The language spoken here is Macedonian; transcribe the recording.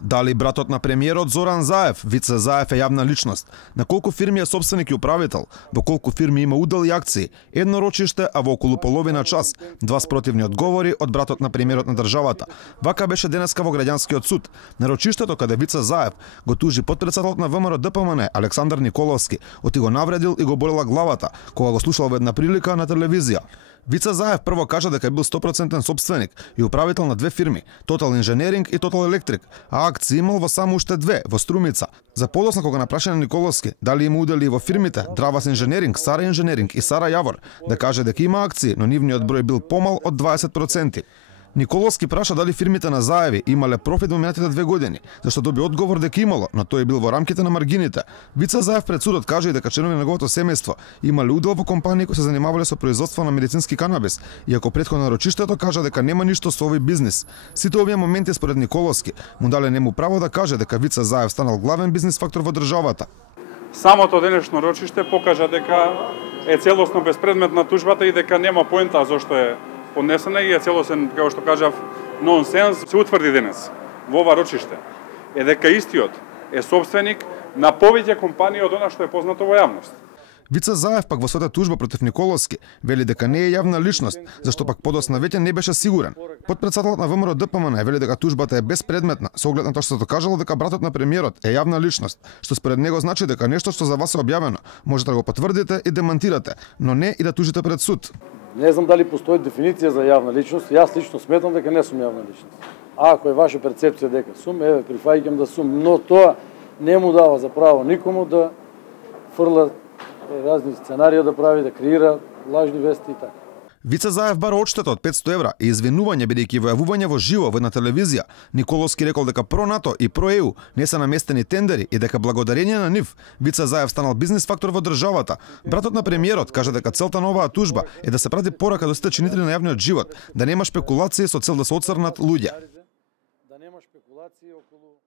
Дали братот на премиерот Зоран Заев, Вице Заев е јавна личност? На колку фирми е собственик и управител? Во колку фирми има удел и акции? Едно рочиште, а во околу половина час два спротивни одговори од братот на премиерот на државата. Вака беше денеска во граѓанскиот суд. На рочиштето каде Вице Заев го тужи потпредседателот на ВМРО ДПМН Александар Николовски, оти го навредил и го болела главата кога го слушал во една прилика на телевизија. Вице Заев прво кажа дека е бил 100% собственик и управител на две фирми, Total Engineering и Total Electric, а акции имал во само уште две, во Струмица. За подоцна кога напрашен на Николовски дали има удели во фирмите Dravas Engineering, Sara Engineering и Sara Јавор, да каже дека има акции, но нивниот број бил помал од 20%. Николовски праша дали фирмите на Заеви имале профит во минатите 2 години, зашто доби одговор дека имало, но тој бил во рамките на маргините. Вице Заев пред судот кажа и дека членови на неговото семејство имале удел во компании кои се занимавале со производство на медицински канабис, иако претходно на рочиштето кажа дека нема ништо со овој бизнис. Сите овие моменти според Николовски му дале нему право да каже дека Вице Заев станал главен бизнис фактор во државата. Самото денешно рочиште покажа дека е целосно безпредметна тужбата и дека нема поента зошто е поднесена и е целосен, како што кажав, нонсенс. Се утврди денес во ова рочиште е дека истиот е собственик на повеќе компании од она што е познато во јавност. Вице Заев пак во својата тужба против Николовски вели дека не е јавна личност, зашто пак подоцна веќе не беше сигурен. Потпредседателот на ВМРО ДПМН вели дека тужбата е безпредметна, со оглед на тоа што се докажало дека братот на премиерот е јавна личност, што според него значи дека нешто што за вас е објавено, можете да го потврдите и демантирате, но не и да тужите пред суд. Не знам дали постои дефиниција за јавна личност, јас лично сметам дека не сум јавна личност. А ако е ваша перцепција дека сум, еве, прифаќам да сум, но тоа не му дава за право никому да фрла разни сценарии да прави, да креира лажни вести и така. Вице Заев бара одштета од 500 евра и извинување бидејќи во јавување во живо во една телевизија, Николовски рекол дека про НАТО и про ЕУ не се наместени тендери и дека благодарение на нив Вице Заев станал бизнис фактор во државата. Братот на премиерот кажа дека целта на оваа тужба е да се прати порака до сите чинители на јавниот живот, да нема шпекулации со цел да се оцрнат луѓе. Да нема шпекулации околу